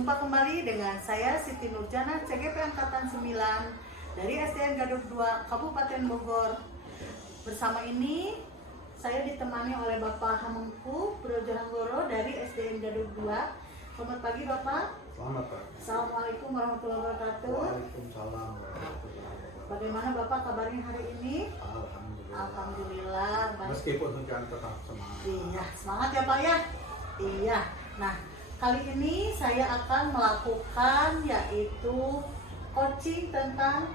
Berjumpa kembali dengan saya Siti Nurjana, CGP Angkatan 9 dari SDN Gadug 2 Kabupaten Bogor. Bersama ini saya ditemani oleh Bapak Hamengku Brojonegoro dari SDN Gadug 2. Selamat pagi Bapak. Selamat Pak. Assalamualaikum warahmatullahi wabarakatuh. Waalaikumsalam warahmatullahi wabarakatuh. Bagaimana Bapak kabarnya hari ini? Alhamdulillah. Alhamdulillah. Baik. Meskipun hujan tetap semangat. Iya, semangat ya Pak ya. Iya. Nah, kali ini saya akan melakukan yaitu coaching tentang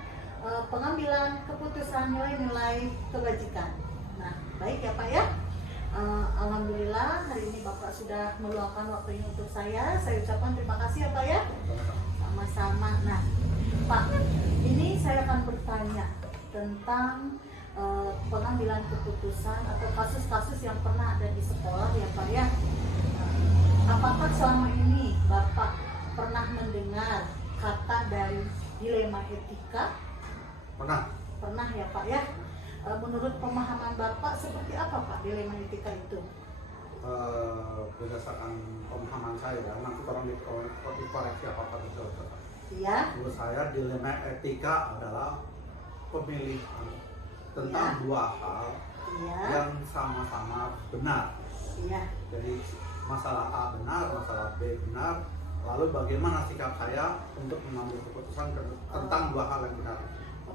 pengambilan keputusan nilai-nilai kebajikan. Nah, baik ya Pak ya. Alhamdulillah hari ini Bapak sudah meluangkan waktunya untuk saya. Saya ucapkan terima kasih ya Pak ya. Sama-sama. Nah, Pak, ini saya akan bertanya tentang pengambilan keputusan atau kasus-kasus yang pernah ada di sekolah ya Pak ya. Apakah selama ini Bapak pernah mendengar kata dari dilema etika? Pernah. Pernah ya Pak ya. Menurut pemahaman Bapak seperti apa Pak dilema etika itu? Berdasarkan pemahaman saya, nanti orang dikoreksi apa-apa itu. Iya. Menurut saya dilema etika adalah pemilihan tentang dua hal yang sama-sama benar. Iya. Jadi masalah A benar, masalah B benar, lalu bagaimana sikap saya untuk mengambil keputusan tentang dua hal yang benar.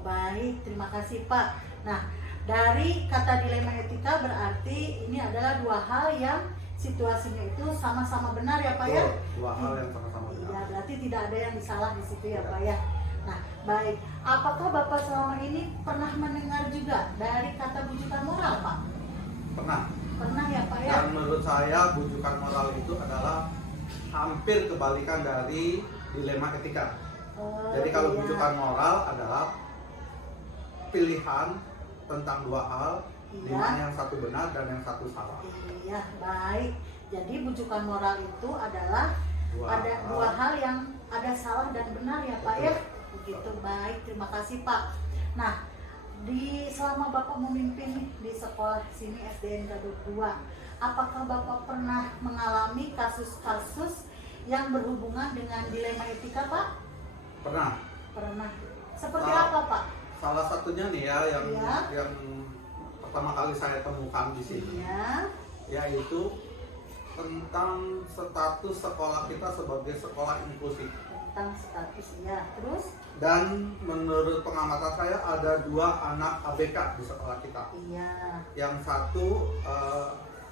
Baik, terima kasih Pak. Nah, dari kata dilema etika berarti ini adalah dua hal yang situasinya itu sama-sama benar ya Pak ya? Dua hal yang sama-sama benar. Iya, berarti tidak ada yang disalah di situ ya Pak ya. Nah, baik. Apakah Bapak selama ini pernah mendengar juga dari kata bujukan moral Pak? Pernah. Pernah ya Pak ya? Dan menurut saya bujukan moral itu adalah hampir kebalikan dari dilema etika. Jadi kalau bujukan moral adalah pilihan tentang dua hal, di mana yang satu benar dan yang satu salah. Iya, baik. Jadi bujukan moral itu adalah dua hal yang ada salah dan benar ya Pak ya. Begitu, baik. Terima kasih Pak. Nah, selama Bapak memimpin di sekolah sini SDN Gadug 2, apakah Bapak pernah mengalami kasus-kasus yang berhubungan dengan dilema etika Pak? Pernah. Pernah. Seperti apa Pak? Salah satunya nih ya yang pertama kali saya temukan di sini, yaitu tentang status sekolah kita sebagai sekolah inklusif. Tentang status ya, terus? Dan menurut pengamatan saya ada dua anak ABK di sekolah kita. Iya. Yang satu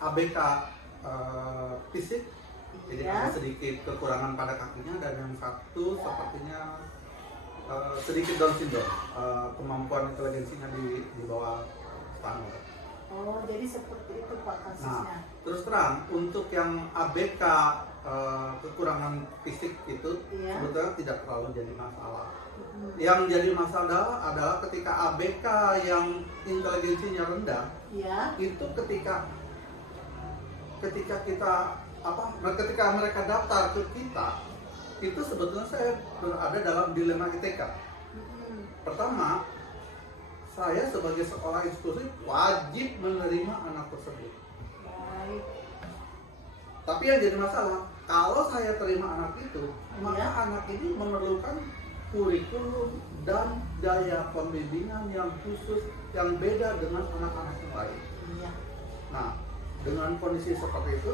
ABK fisik, jadi ada sedikit kekurangan pada kakinya, dan yang satu sepertinya sedikit Down syndrome, kemampuan inteligensinya di bawah standar. Oh, jadi seperti itu Pak kasusnya. Nah, terus terang untuk yang ABK kekurangan fisik itu sebetulnya tidak terlalu jadi masalah. Yang jadi masalah adalah ketika ABK yang inteligensinya rendah, itu ketika mereka daftar ke kita, itu sebetulnya saya berada dalam dilema etika. Pertama, saya sebagai sekolah inklusif wajib menerima anak tersebut. Baik. Tapi yang jadi masalah, kalau saya terima anak itu, maka anak ini memerlukan kurikulum dan daya pembimbingan yang khusus yang beda dengan anak-anak yang lain. Nah, dengan kondisi seperti itu,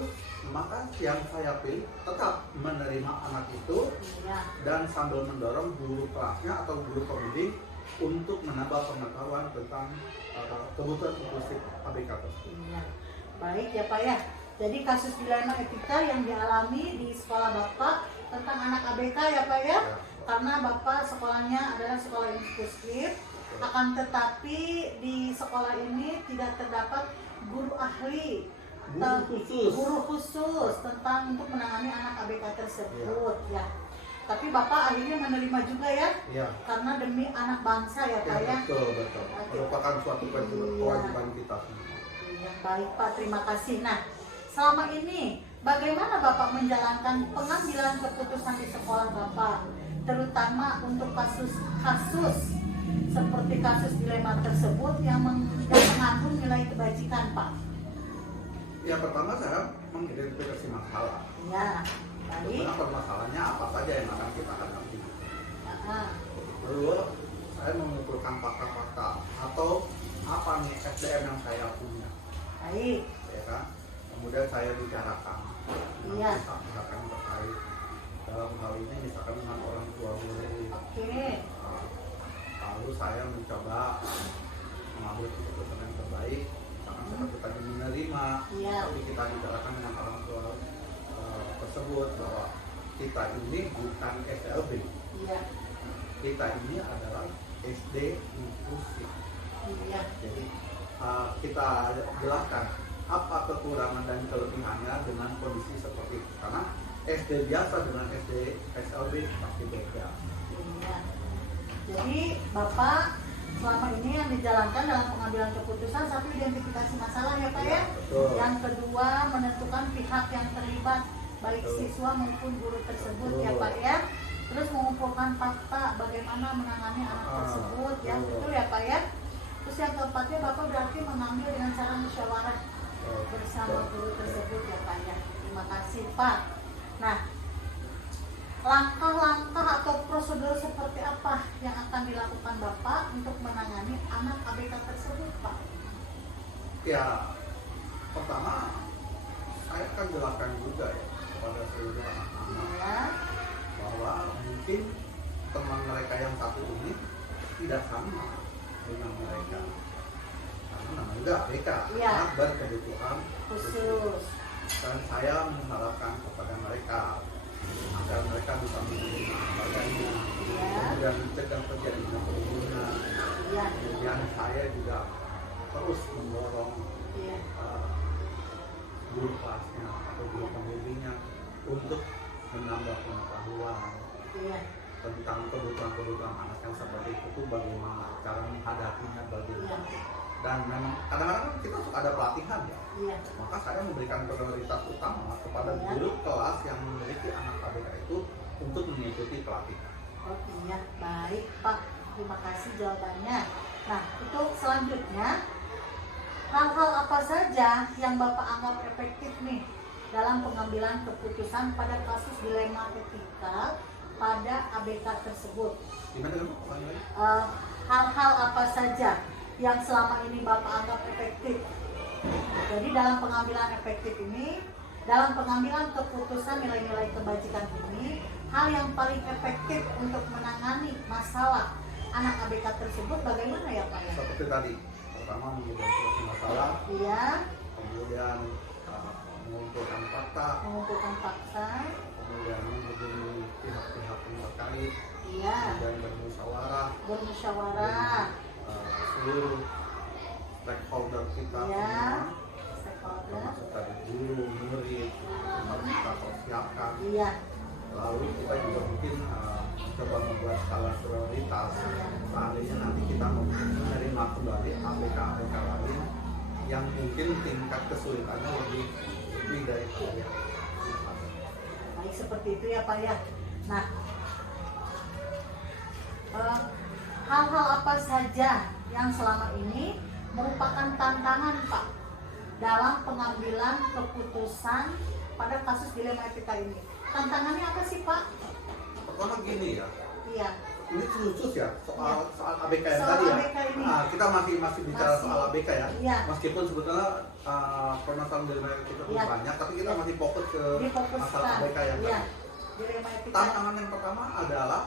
maka yang saya pilih tetap menerima anak itu dan sambil mendorong guru kelasnya atau guru pembimbing untuk menambah pengetahuan tentang kebutuhan inklusif ABK tersebut. Baik ya Pak ya. Jadi kasus dilema etika yang dialami di sekolah Bapak tentang anak ABK ya Pak ya. Karena Bapak sekolahnya adalah sekolah inklusif, akan tetapi di sekolah ini tidak terdapat guru ahli, guru khusus tentang untuk menangani anak ABK tersebut ya. Tapi Bapak akhirnya menerima juga ya, karena demi anak bangsa ya Pak ya. Betul. Merupakan suatu kewajiban kita. Baik Pak, terima kasih. Nah, selama ini bagaimana Bapak menjalankan pengambilan keputusan di sekolah Bapak, terutama untuk kasus-kasus seperti kasus dilema tersebut yang mengandung nilai kebajikan Pak? Ya, pertama saya mengidentifikasi masalah. Sebenarnya permasalahannya apa saja yang akan kita hadapi. Ah, Lalu saya mengumpulkan fakta-fakta atau apa nih SDM yang saya punya, baik. ya kan? Kemudian saya bicarakan dengan Iya. misalkan terkait dalam hal ini misalkan dengan orang tua murid. Oke. Lalu saya mencoba mengambil keputusan yang terbaik, misalkan seperti tadi menerima, Iya. tapi kita bicarakan dengan orang tua tersebut bahwa kita ini bukan SLB, Iya. kita ini adalah SD inklusif. Iya. Jadi kita jelaskan apa kekurangan dan kelebihannya dengan kondisi seperti itu. Karena SD biasa dengan SD SLB pasti beda. Iya. Jadi Bapak selama ini yang dijalankan dalam pengambilan keputusan, satu, identifikasi masalah ya Pak ya. Betul. Yang kedua, menentukan pihak yang terlibat, baik Betul. siswa maupun guru tersebut ya Betul. Pak ya. Terus mengumpulkan fakta bagaimana menangani anak tersebut ya, betul. betul ya Pak ya. Terus yang keempatnya Bapak berarti mengambil dengan cara musyawarah bersama guru tersebut ya Pak ya. Terima kasih Pak. Nah, langkah-langkah atau prosedur seperti apa yang akan dilakukan Bapak untuk menangani anak ABK tersebut Pak? Ya, pertama saya akan jelaskan juga ya kepada seluruh anak-anak Ya, bahwa mungkin teman mereka yang satu ini tidak sama dengan mereka. Karena namanya juga ABK, Iya. anak berkebutuhan khusus. Dan saya mengharapkan kepada mereka agar mereka bisa menerima adanya, Ya. kemudian mencegah terjadinya kerumunan. Ya, Kemudian saya juga terus mendorong ya, guru kelasnya atau guru pembimbingnya untuk menambah pengetahuan ya, tentang kebutuhan-kebutuhan anak yang seperti itu, bagaimana cara menghadapinya, ya, bagaimana. Dan memang kadang-kadang kita suka ada pelatihan ya, ya. maka saya memberikan prioritas utama kepada Ya. guru kelas yang memiliki anak ABK itu untuk mengikuti pelatihan. Oh iya, baik Pak. Terima kasih jawabannya. Nah, untuk selanjutnya, hal-hal apa saja yang Bapak anggap efektif nih dalam pengambilan keputusan pada kasus dilema etika pada ABK tersebut? Gimana kan pertanyaannya? Hal-hal apa saja yang selama ini Bapak anggap efektif? Jadi dalam pengambilan efektif ini, dalam pengambilan keputusan nilai-nilai kebajikan ini, hal yang paling efektif untuk menangani masalah anak ABK tersebut bagaimana ya Pak ya? Seperti tadi, pertama mengidentifikasi masalah, Iya, kemudian mengumpulkan fakta, mengumpulkan fakta, kemudian menghubungi pihak-pihak yang terkait, iya, kemudian bermusyawarah, bermusyawarah, seluruh stakeholder kita iya, semua, stakeholder, termasuk tadi guru, murid, harus kita persiapkan. iya, Lalu kita juga mungkin coba membuat skala prioritas. Seandainya nanti kita menerima kembali ABK-ABK lain yang mungkin tingkat kesulitannya lebih dari saya. baik seperti itu ya Pak ya. Nah, hal-hal apa saja yang selama ini merupakan tantangan Pak dalam pengambilan keputusan pada kasus dilema etika ini? Tantangannya apa sih Pak? Pertama gini ya, Iya, ini khusus ya soal ABK yang Soal tadi ya. ABK ini. Nah, kita masih bicara Masih. soal ABK ya. Iya. Meskipun sebetulnya permasalahan dilema kita Iya. banyak, tapi kita Iya. masih fokus ke difokuskan. masalah ABK yang Iya, tadi. dilema etika, Tantangan yang pertama adalah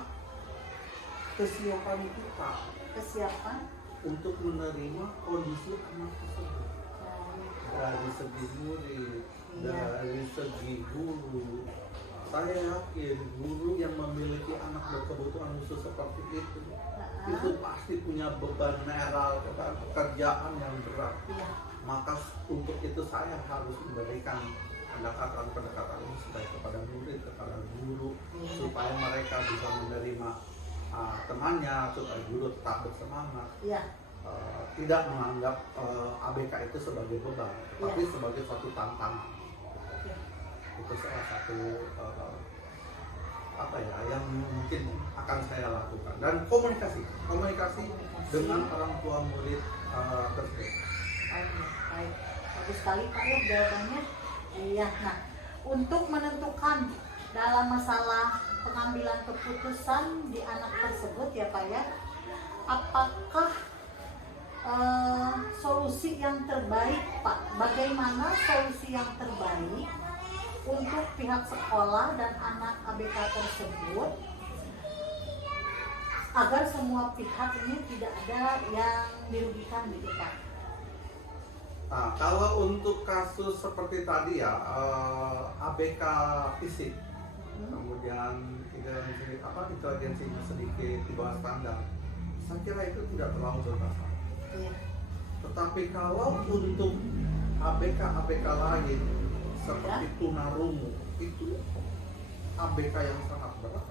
kesiapan kita kesiapan. untuk menerima kondisi anak tersebut. Dan, Dari segi murid, Iya. dari segi guru. Saya yakin guru yang memiliki anak berkebutuhan khusus seperti itu pasti punya beban moral, pekerjaan yang berat. iya, Maka untuk itu saya harus memberikan pendekatan ini baik kepada murid, kepada guru, Iya. supaya mereka bisa menerima temannya, supaya guru tetap bersemangat. iya, Tidak menganggap ABK itu sebagai beban, tapi sebagai suatu tantangan. iya. Itu salah satu yang mungkin akan saya lakukan. Dan komunikasi dengan orang tua murid tersebut. Baik, bagus sekali Pak ya jawabannya. Iya, nah untuk menentukan dalam masalah pengambilan keputusan di anak tersebut ya Pak ya, apakah solusi yang terbaik Pak, bagaimana solusi yang terbaik untuk pihak sekolah dan anak ABK tersebut agar semua pihak ini tidak ada yang dirugikan gitu Pak? Nah, kalau untuk kasus seperti tadi ya, ABK fisik, kemudian inteligensinya sedikit di bawah standar, saya kira itu tidak terlalu bermasalah. Iya. Tetapi kalau untuk ABK lain seperti tunarungu, itu ABK yang sangat berat.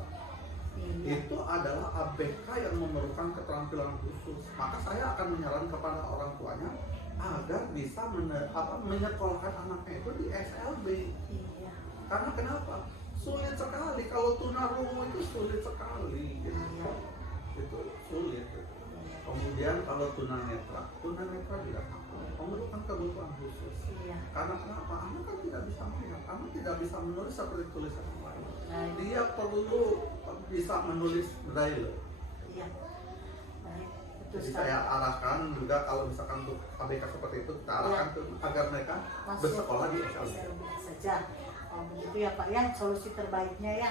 Iya. Itu adalah ABK yang memerlukan keterampilan khusus. Maka saya akan menyarankan kepada orang tuanya agar bisa menyekolahkan anaknya itu di SLB. Iya. Karena kenapa? Sulit sekali, kalau tunarungu itu sulit sekali gitu. Iya. Itu sulit gitu. Kemudian kalau tunanetra tidak memerlukan kebutuhan khusus. Iya. Karena kenapa? Anak kan tidak bisa melihat, anak tidak bisa menulis seperti tulisan yang lain. Baik. Dia perlu bisa menulis braille. Iya. Baik. Betul Jadi sekali. saya arahkan juga kalau misalkan untuk ABK seperti itu, kita arahkan tuh agar mereka Masuk bersekolah di SLB. SLB saja. Oh begitu ya Pak ya, solusi terbaiknya ya.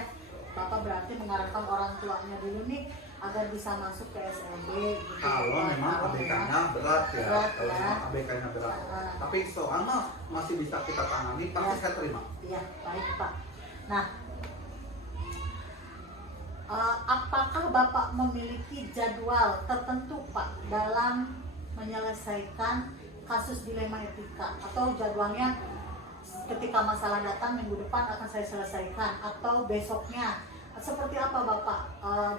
Bapak berarti mengarahkan orang tuanya dulu nih agar bisa masuk ke SLB gitu. Kalau memang ABK-nya berat ya, Berat, kalau ya. memang ABK-nya berat. Tapi selama masih bisa kita tangani, pasti Ya. saya terima. Iya, baik Pak. Nah, apakah Bapak memiliki jadwal tertentu Pak dalam menyelesaikan kasus dilema etika, atau jadwalnya ketika masalah datang minggu depan akan saya selesaikan atau besoknya, seperti apa Bapak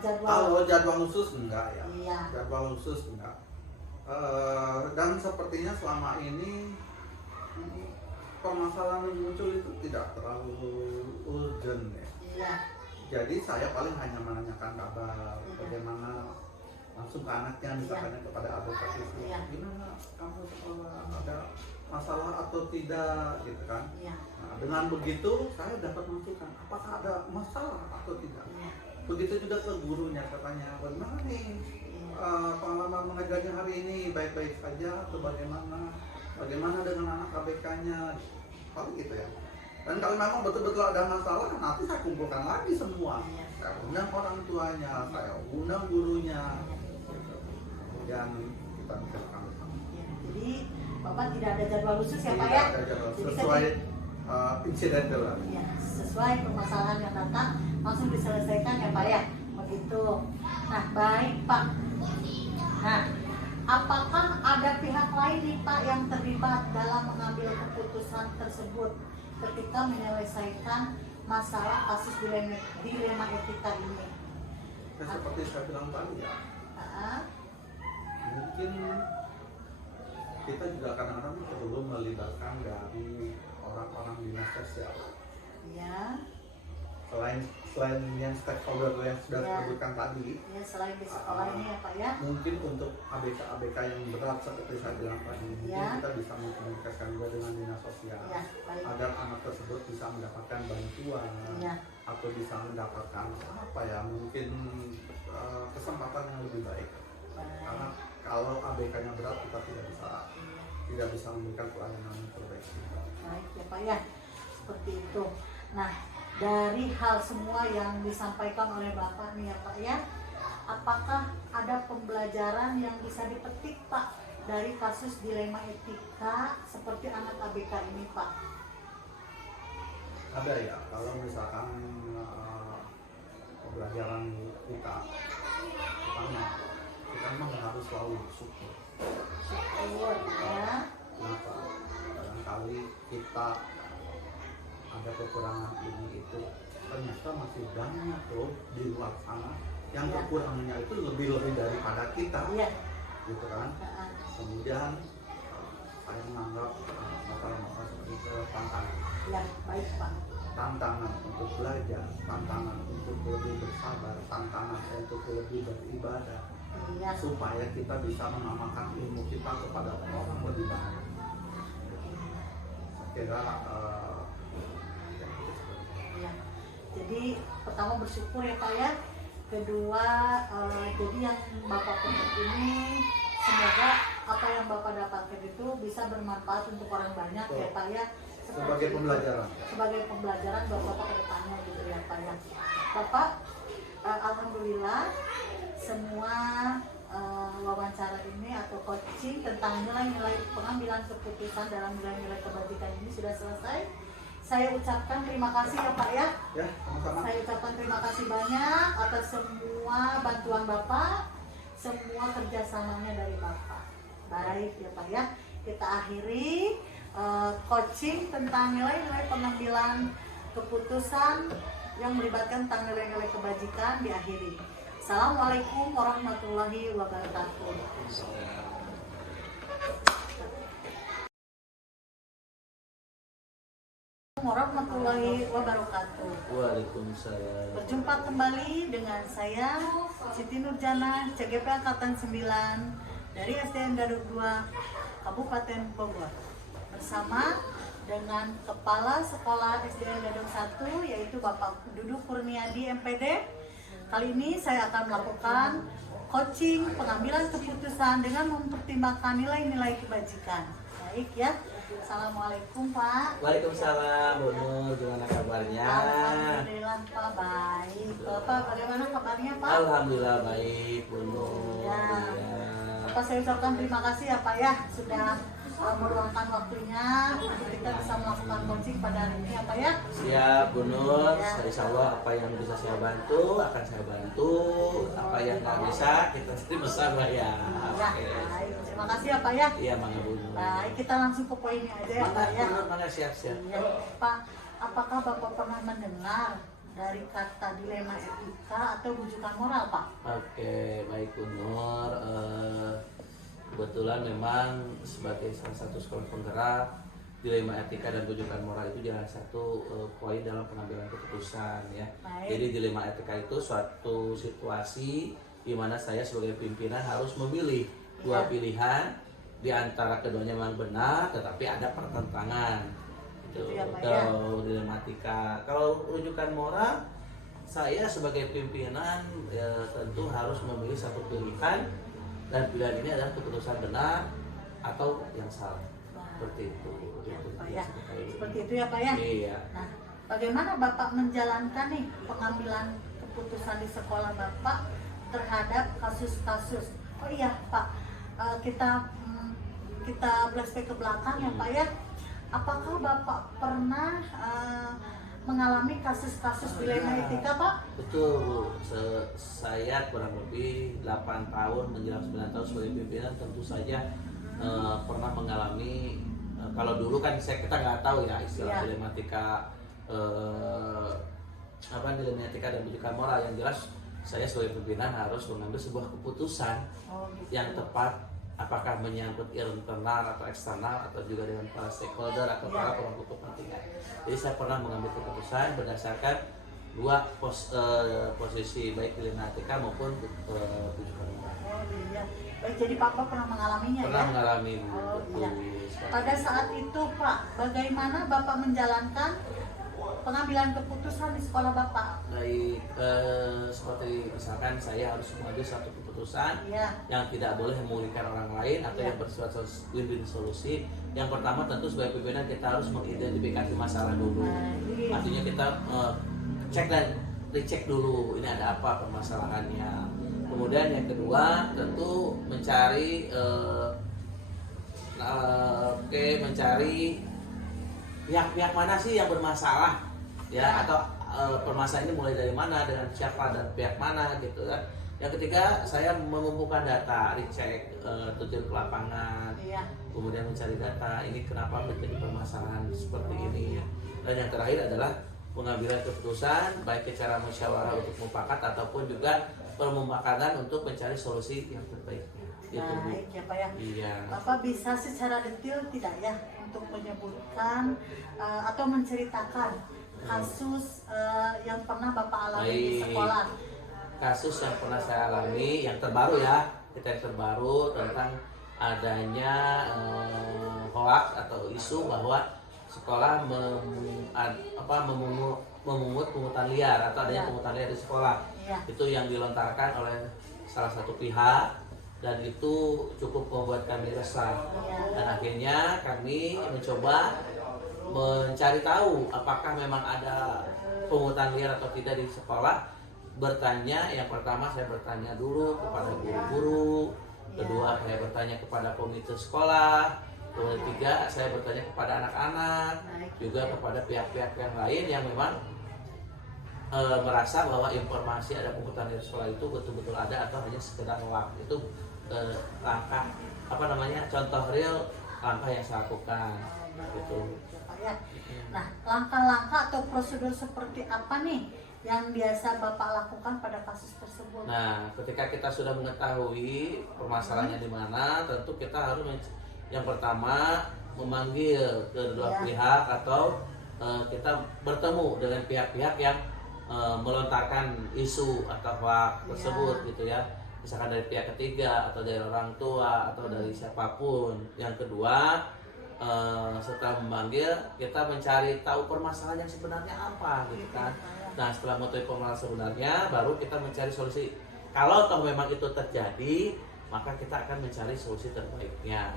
jadwal? Kalau jadwal khusus enggak ya, Iya. jadwal khusus enggak. Dan sepertinya selama ini permasalahan yang muncul itu tidak terlalu urgent ya. Iya. Jadi saya paling hanya menanyakan kabar, bagaimana langsung ke anaknya, misalnya kepada ABK itu, Iya. gimana kamu sekolah, ada masalah atau tidak, gitu kan. Iya. Nah, dengan begitu saya dapat masukan apakah ada masalah atau tidak. Iya. Begitu juga ke gurunya, katanya bagaimana nih pengalaman mengajarnya hari ini, baik-baik saja atau bagaimana dengan anak ABK-nya, paling gitu ya. Dan kalau memang betul-betul ada masalah, nanti saya kumpulkan lagi semua. Saya undang orang tuanya, saya undang gurunya, gitu. Kemudian kita bicarakan bersama. Iya. Jadi Bapak tidak ada jadwal khusus ya Pak Tidak ya? ada jadwal, Jadi sesuai insidental lah. Ya, sesuai permasalahan yang datang langsung diselesaikan ya Pak ya, begitu. Nah baik Pak. Nah, apakah ada pihak lain nih Pak yang terlibat dalam mengambil keputusan tersebut ketika menyelesaikan masalah kasus dilema etika ini? Ya, seperti saya bilang tadi ya, mungkin kita juga kadang-kadang perlu melibatkan dari orang-orang dinas sosial. Ya. Selain yang stakeholder yang sudah Ya. disebutkan tadi, Ya, selain di sekolah ini ya Pak ya. mungkin untuk ABK yang berat seperti saya bilang tadi, mungkin Ya. kita bisa mengkomunikasikan juga dengan dinas sosial Ya, baik. agar anak tersebut bisa mendapatkan bantuan Ya. atau bisa mendapatkan apa ya, mungkin kesempatan yang lebih baik. Karena kalau ABK-nya berat, kita tidak bisa memberikan pelayanan yang terbaik. Baik ya Pak ya, seperti itu. Nah, dari hal semua yang disampaikan oleh Bapak nih ya Pak ya, apakah ada pembelajaran yang bisa dipetik Pak dari kasus dilema etika seperti anak ABK ini Pak? Ada ya, kalau misalkan pembelajaran kita, pertama, kita memang harus selalu bersyukur. Syukur ya. Kenapa? Barangkali kita ada kekurangan ini itu, ternyata masih banyak loh di luar sana yang Ya. kekurangannya itu lebih daripada kita, Iya. gitu kan. Kemudian saya menganggap masalah-masalah seperti itu tantangan. Ya, baik Pak. Tantangan untuk belajar, tantangan untuk lebih bersabar, tantangan untuk lebih beribadah, Iya. supaya kita bisa mengamalkan ilmu kita kepada orang lebih banyak. Saya kira Ya. Jadi pertama bersyukur ya Pak ya. Kedua, jadi yang Bapak petik ini semoga apa yang Bapak dapatkan itu bisa bermanfaat untuk orang banyak ya Pak ya. Sebagai pembelajaran. Sebagai pembelajaran buat Bapak ke depannya gitu ya Pak ya. Bapak, alhamdulillah semua wawancara ini atau coaching tentang nilai-nilai pengambilan keputusan dalam nilai-nilai kebajikan ini sudah selesai. Saya ucapkan terima kasih ya Pak ya. Ya, sama-sama. Saya ucapkan terima kasih banyak atas semua bantuan Bapak, semua kerjasamanya dari Bapak. Baik ya Pak ya, kita akhiri coaching tentang nilai-nilai pengambilan keputusan yang melibatkan tentang nilai-nilai kebajikan diakhiri. Assalamualaikum warahmatullahi wabarakatuh. Warahmatullahi wabarakatuh. Waalaikumsalam. Berjumpa kembali dengan saya Siti Nurjana, CGP Angkatan 9 dari SDN Gadok 2 Kabupaten Bogor, bersama dengan Kepala Sekolah SDN Gadok 1 yaitu Bapak Dudu Kurniadi MPD. Kali ini saya akan melakukan coaching pengambilan keputusan dengan mempertimbangkan nilai-nilai kebajikan. Baik ya. Assalamualaikum Pak. Waalaikumsalam, Bu Nur, gimana kabarnya? Alhamdulillah Pak, baik. Bapak bagaimana kabarnya Pak? Alhamdulillah baik, Bu Nur. Ya. Bapak saya ucapkan terima kasih ya Pak ya sudah meluangkan waktunya untuk kita bisa melakukan coaching pada hari ini ya Pak ya. Siap, Bu Nur. Ya. Insya Allah apa yang bisa saya bantu akan saya bantu. Apa yang nggak bisa kita terima bersama ya. Ya, Oke. baik. Terima kasih ya Pak ya. Iya, Mangga Bu Nur. Baik, kita langsung ke poinnya aja ya Mangga Pak ya. Bu Nur, mangga siap-siap. Ya, Pak, apakah Bapak pernah mendengar dari kata dilema etika atau rujukan moral Pak? Oke, baik Bu Nur. Kebetulan memang sebagai salah satu sekolah penggerak, dilema etika dan rujukan moral itu jalan satu poin dalam pengambilan keputusan ya. Baik. Jadi dilema etika itu suatu situasi di mana saya sebagai pimpinan harus memilih dua Ya. pilihan di antara keduanya memang benar, tetapi ada pertentangan. Itu Ya, Pak, ya. dilematika. Kalau rujukan moral, saya sebagai pimpinan tentu harus memilih satu pilihan dan pilihan ini adalah keputusan benar atau yang salah. Seperti itu. Ya, Itu Pak ya. seperti itu. Seperti itu ya Pak ya. Iya. Nah, bagaimana Bapak menjalankan nih pengambilan keputusan di sekolah Bapak terhadap kasus-kasus? Oh iya Pak, kita flashback ke belakang ya Pak ya. Apakah Bapak pernah mengalami kasus-kasus dilema etika Pak? Betul Bu, saya kurang lebih 8 tahun menjelang 9 tahun sebagai pimpinan tentu saja pernah mengalami kalau dulu kan kita nggak tahu ya istilah Iya. dilematika dilematika dan rujukan moral. Yang jelas saya sebagai pimpinan harus mengambil sebuah keputusan Oh, gitu. yang tepat, apakah menyangkut internal atau eksternal atau juga dengan para stakeholder atau para pemangku kepentingan. Jadi saya pernah mengambil keputusan berdasarkan dua posisi baik dilematika maupun rujukan moral. Oh iya. Baik, jadi Bapak pernah mengalaminya Pernah ya? mengalami Oh betul. iya. Pada saat itu Pak, bagaimana Bapak menjalankan pengambilan keputusan di sekolah Bapak? Baik, seperti misalkan saya harus mengambil satu keputusan Iya. yang tidak boleh merugikan orang lain atau Ya. yang bersifat win-win solusi. Yang pertama tentu sebagai pimpinan kita harus mengidentifikasi masalah dulu. Baik. Artinya kita cek dan dicek dulu ini ada apa permasalahannya. Kemudian yang kedua tentu mencari mencari pihak-pihak mana sih yang bermasalah ya, atau permasalahan ini mulai dari mana, dengan siapa dan pihak mana gitu kan. Yang ketiga saya mengumpulkan data, dicek, terjun ke lapangan, Iya. kemudian mencari data ini kenapa menjadi permasalahan seperti ini. Dan yang terakhir adalah pengambilan keputusan baik secara musyawarah untuk mufakat ataupun juga permufakatan untuk mencari solusi yang terbaik. Gitu, Bu. Baik ya Pak ya. Iya. Bapak bisa secara detail tidak ya untuk menyebutkan atau menceritakan kasus yang pernah Bapak alami di Baik. sekolah? Kasus yang pernah saya alami yang terbaru ya, kita yang terbaru tentang adanya hoax atau isu bahwa sekolah memungut pungutan liar atau adanya Ya. pungutan liar di sekolah. Iya. Itu yang dilontarkan oleh salah satu pihak dan itu cukup membuat kami resah. Iya. Dan akhirnya kami mencoba mencari tahu apakah memang ada pungutan liar atau tidak di sekolah. Bertanya, yang pertama saya bertanya dulu kepada guru-guru, kedua saya bertanya kepada komite sekolah, ketiga saya bertanya kepada anak-anak, juga kepada pihak-pihak yang lain yang memang merasa bahwa informasi ada pungutan liar di sekolah itu betul-betul ada atau hanya sekedar hoax. Itu langkah contoh real langkah yang saya lakukan gitu. Ya. Nah, langkah-langkah atau prosedur seperti apa nih yang biasa Bapak lakukan pada kasus tersebut? Nah, ketika kita sudah mengetahui permasalahannya di mana, tentu kita harus yang pertama memanggil kedua pihak atau kita bertemu dengan pihak-pihak yang melontarkan isu atau hoax tersebut gitu ya. Misalkan dari pihak ketiga atau dari orang tua atau dari siapapun. Yang kedua, setelah memanggil kita mencari tahu permasalahan yang sebenarnya apa gitu kan. Nah, setelah mengetahui permasalahan sebenarnya baru kita mencari solusi. Kalau toh memang itu terjadi, maka kita akan mencari solusi terbaiknya.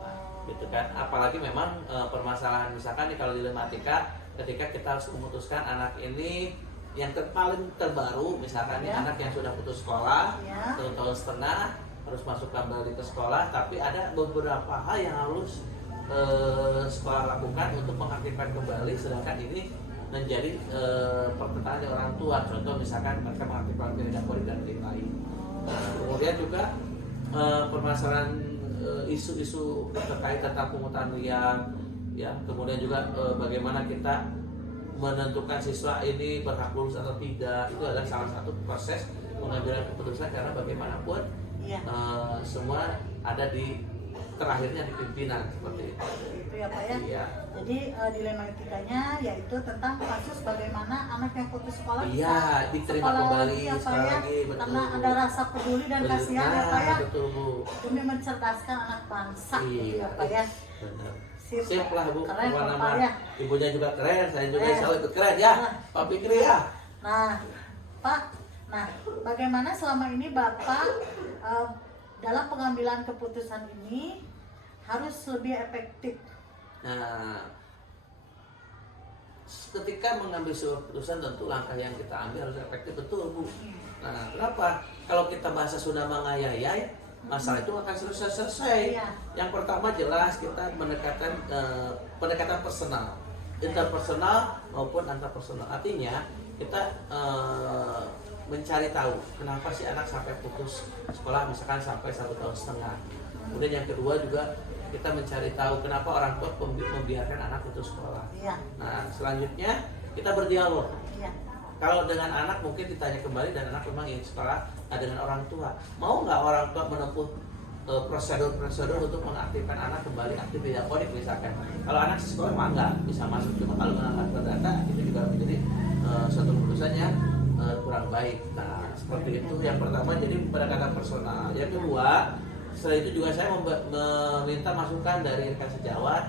Nah, gitu kan. Apalagi memang permasalahan misalkan nih kalau dilematika ketika kita harus memutuskan anak ini yang paling terbaru misalkan nih anak yang sudah putus sekolah 1 tahun setengah harus masuk kembali ke sekolah, tapi ada beberapa hal yang harus sekolah lakukan untuk mengaktifkan kembali, sedangkan ini menjadi pertentangan dari orang tua. Contoh misalkan mereka mengaktifkan Kemendagri dan lain-lain. Kemudian juga permasalahan isu-isu terkait tentang pungutan liar, ya. Kemudian juga bagaimana kita menentukan siswa ini berhak lulus atau tidak, itu adalah salah satu proses pengambilan keputusan karena bagaimanapun semua ada di terakhirnya di pimpinan seperti itu. Itu ya Pak ya. Iya. Jadi dilematikanya yaitu tentang kasus bagaimana anak yang putus sekolah Iya, diterima sekolah kembali lagi ya Pak sekolah ya. lagi, betul. Karena ada rasa peduli dan kasihan ya Pak ya. Betul Bu. Demi mencerdaskan anak bangsa gitu ya Pak ya. Benar. Sip, Siap lah Bu, keren Bukan Pak nama ya. ibunya juga keren, saya juga Keren. insya Allah ikut keren ya. Pak Fikri ya. Nah, Pak, bagaimana selama ini Bapak dalam pengambilan keputusan ini harus lebih efektif? Nah, ketika mengambil sebuah keputusan tentu langkah yang kita ambil harus efektif, betul Bu. Nah, kenapa? Kalau kita bahasa Sunda mengayai, masalah itu akan selesai. Iya. Yang pertama jelas kita pendekatan personal, interpersonal maupun antarpersonal. Artinya kita mencari tahu kenapa si anak sampai putus sekolah misalkan sampai 1 tahun setengah. Kemudian yang kedua juga kita mencari tahu kenapa orang tua membiarkan anak putus sekolah. Iya. Nah, selanjutnya kita berdialog. Iya. Kalau dengan anak mungkin ditanya kembali dan anak memang ingin sekolah, dengan orang tua mau nggak orang tua menempuh prosedur untuk mengaktifkan anak kembali aktif diaponik misalkan. Kalau anak sekolah mah nggak bisa masuk, cuma kalau anak terdata itu juga menjadi suatu keputusan yang kurang baik. Nah, seperti itu yang pertama, jadi pendekatan personal. Yang kedua, setelah itu juga saya meminta masukan dari rekan sejawat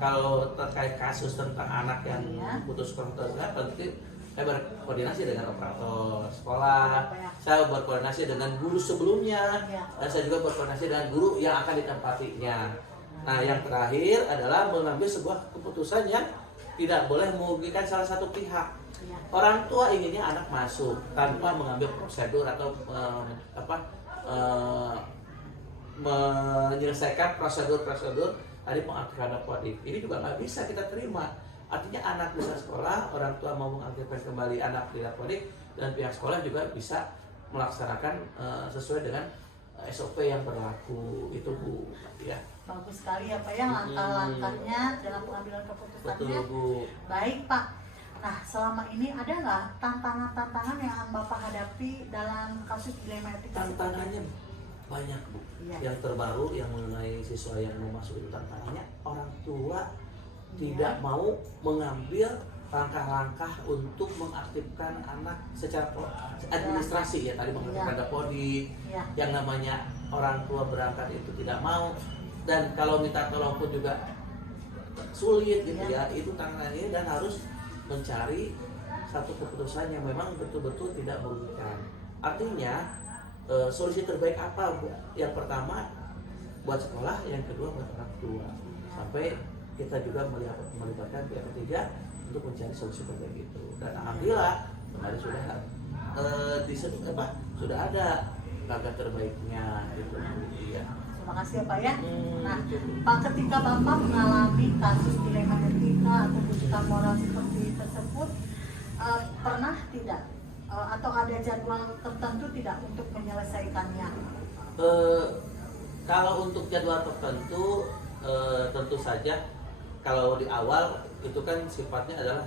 kalau terkait kasus tentang anak yang putus sekolah tersebut. Tentu saya berkoordinasi dengan operator sekolah, saya berkoordinasi dengan guru sebelumnya, dan saya juga berkoordinasi dengan guru yang akan ditempatinya. Nah, yang terakhir adalah mengambil sebuah keputusan yang tidak boleh merugikan salah satu pihak. Orang tua inginnya anak masuk tanpa mengambil prosedur atau menyelesaikan prosedur-prosedur tadi pengaktifan apodik. Ini juga nggak bisa kita terima. Artinya anak bisa sekolah, orang tua mau mengaktifkan kembali anak di apodik, dan pihak sekolah juga bisa melaksanakan sesuai dengan SOP yang berlaku itu Bu. Ya. Bagus sekali ya Pak ya langkah-langkahnya dalam pengambilan keputusannya. Betul Bu. Baik Pak. Nah, selama ini ada nggak tantangan-tantangan yang Bapak hadapi dalam kasus dilematika? Tantangannya banyak Bu. Iya. Yang terbaru yang mengenai siswa yang mau masuk itu tantangannya orang tua tidak mau mengambil langkah-langkah untuk mengaktifkan anak secara administrasi ya, tadi mengaktifkan dapodik. Yang namanya orang tua berangkat itu tidak mau, dan kalau minta tolong pun juga sulit gitu ya. Itu tantangan ini, dan harus mencari satu keputusan yang memang betul-betul tidak merugikan. Artinya solusi terbaik apa? Yang pertama buat sekolah, yang kedua buat orang tua. Sampai kita juga melibatkan pihak ketiga untuk mencari solusi terbaik itu. Dan alhamdulillah kemarin sudah ada langkah terbaiknya gitu. Iya. Terima kasih ya Pak ya. Nah, Pak, ketika Bapak mengalami kasus dilema etika atau bujukan moral seperti tersebut, pernah tidak atau ada jadwal tertentu tidak untuk menyelesaikannya? Kalau untuk jadwal tertentu, tentu saja kalau di awal itu kan sifatnya adalah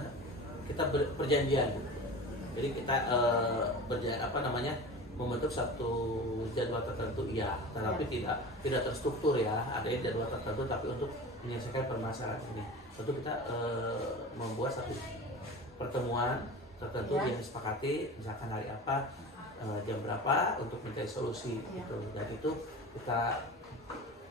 kita perjanjian. Jadi kita membentuk satu jadwal tertentu, iya, tetapi tidak terstruktur ya. Ada jadwal tertentu tapi untuk menyelesaikan permasalahan ini. Tentu kita membuat satu pertemuan tertentu yang disepakati, misalkan hari apa, jam berapa untuk mencari solusi gitu. Dan itu kita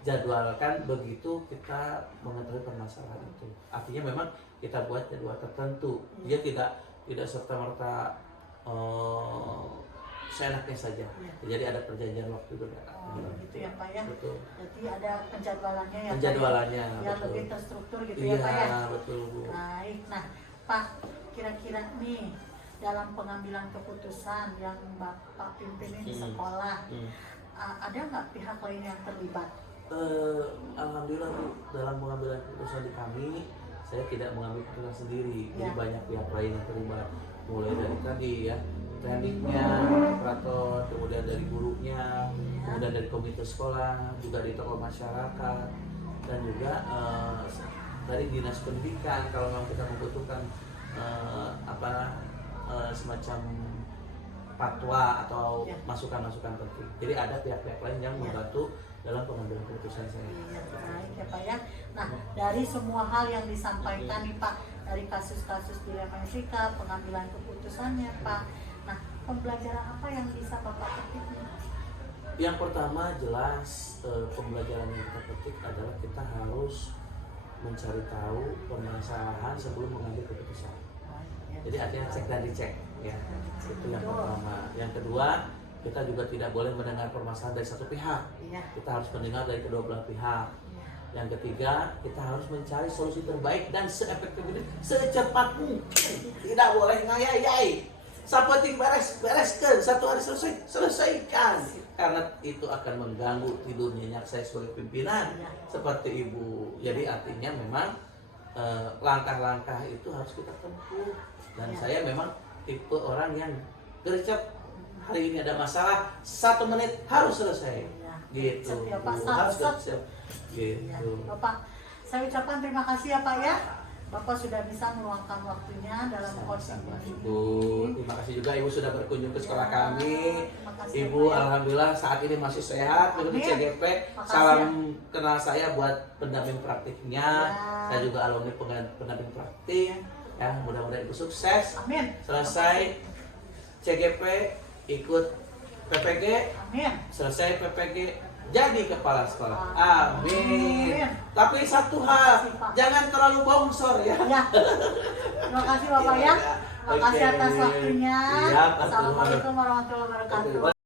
jadwalkan begitu kita mengetahui permasalahan itu. Artinya memang kita buat jadwal tertentu. Dia tidak serta-merta seenaknya saja. Jadi ada perjanjian waktu juga. Gitu ya Pak ya. Betul. Jadi ada penjadwalannya ya. Penjadwalannya. Ya, betul. lebih terstruktur gitu Iya, ya Pak ya. Betul Bu. Baik. Nah, Pak, kira-kira nih dalam pengambilan keputusan yang Bapak pimpin di sekolah, ada nggak pihak lain yang terlibat? Alhamdulillah Bu, dalam pengambilan keputusan di kami, saya tidak mengambil keputusan sendiri. Jadi banyak pihak lain yang terlibat, mulai dari tadi ya, tekniknya, operator, kemudian dari gurunya, kemudian dari komite sekolah, juga dari tokoh masyarakat, dan juga dari dinas pendidikan kalau memang kita membutuhkan semacam fatwa atau masukan-masukan penting. Jadi ada pihak-pihak lain yang membantu dalam pengambilan keputusan saya. Iya, baik ya Pak ya. Nah, dari semua hal yang disampaikan nih Pak, dari kasus-kasus dilema etika, pengambilan keputusannya Pak. Nah, pembelajaran apa yang bisa Bapak petik nih? Yang pertama jelas pembelajaran yang kita petik adalah kita harus mencari tahu permasalahan sebelum mengambil keputusan. Jadi artinya cek dan dicek ya. Itu yang pertama. Yang kedua, kita juga tidak boleh mendengar permasalahan dari satu pihak. Kita harus mendengar dari kedua belah pihak. Yang ketiga, kita harus mencari solusi terbaik dan seefektif mungkin, secepat mungkin. Tidak boleh ngayai. Sapeting bereskan, satu hari selesaikan. Karena itu akan mengganggu tidur nyenyak saya sebagai pimpinan seperti Ibu. Jadi artinya memang langkah-langkah itu harus kita tempuh. Dan saya memang tipe orang yang gercep, hari ini ada masalah, 1 menit harus selesai. Gitu. Harus gercep. Gitu. Bapak, saya ucapkan terima kasih ya Pak ya. Bapak sudah bisa meluangkan waktunya dalam coaching ini. Ibu, terima kasih juga Ibu sudah berkunjung ke sekolah kami. Kasih, Ibu, alhamdulillah saat ini masih sehat. Mengikuti CGP. Salam kenal saya buat pendamping praktiknya. Saya juga alumni pendamping praktik. Ya, mudah-mudahan Ibu sukses. Amin. Selesai CGP, ikut PPG. Amin. Selesai PPG, jadi kepala sekolah. Amin. Tapi satu hal, jangan terlalu bongsor ya. Terima kasih Bapak ya. Terima kasih atas waktunya. Assalamualaikum warahmatullahi wabarakatuh.